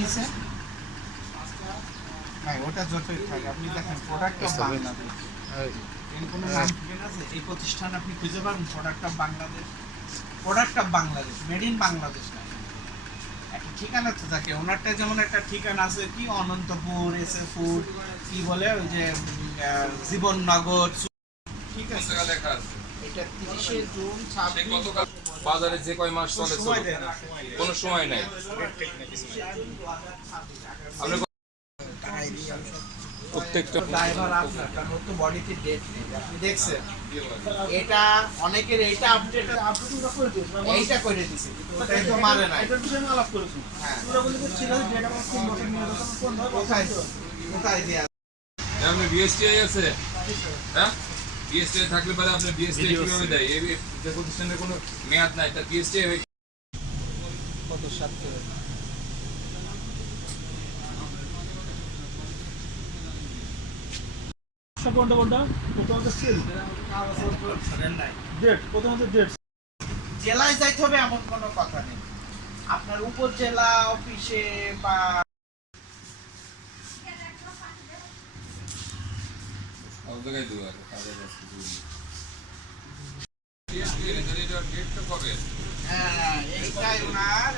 নিছে? হ্যাঁ, ওটা যতই থাকে আপনি দেখেন প্রোডাক্ট অফ বাংলাদেশ। এর কোনো নাম ঠিকানা আছে? এই প্রতিষ্ঠান আপনি খুঁজে পাবেন product of Bangladesh. Product of Bangladesh, made in Bangladesh না। একটা ঠিকানা তো থাকে, ওনারটা যেমন একটা ঠিকানা আছে কি অনন্তপুর, এসএ ফুড, কি বলে ওই যে জীবননগর, ঠিক আছে লেখা আছে। এটা 30শে জুন 26 বাজারে যে কয় মাস চলে কোনো সময় নাই। আপনি প্রত্যেকটা ড্রাইভার আপনার কারণ তো বডিতে ডেট নেই, আপনি দেখছেন এটা অনেকের এইটা আপডেট এইটা করে দিছে কিন্তু ওটাই তো মানে না। এটা বিষয়ে আলাপ করেছি। হ্যাঁ, পুরো বলে যে ছিল যে এটা আমার 3 বছর নিয়ে যখন কোন ধর কোথায় কোথায় দিয়া আপনি বিএসটিআই আছে? হ্যাঁ, বিএসটিআই থাকলে পরে আপনি বিএসটিআই কিভাবে দেয়? এই যে প্রতিষ্ঠানের কোনো মেয়াদ নাই, তার বিএসটিআই কত সাত কোনটা কোনটা প্রথমত সেল ডেট প্রথমত ডেট জেলায় যাইতে হবে এমন কোনো কথা নেই, আপনার উপজেলা অফিসে বা সব জায়গায় দেওয়া আছে কাজের কাছে বিএসটিআই এর ডেটটা কবে? হ্যাঁ এইটাই ওনার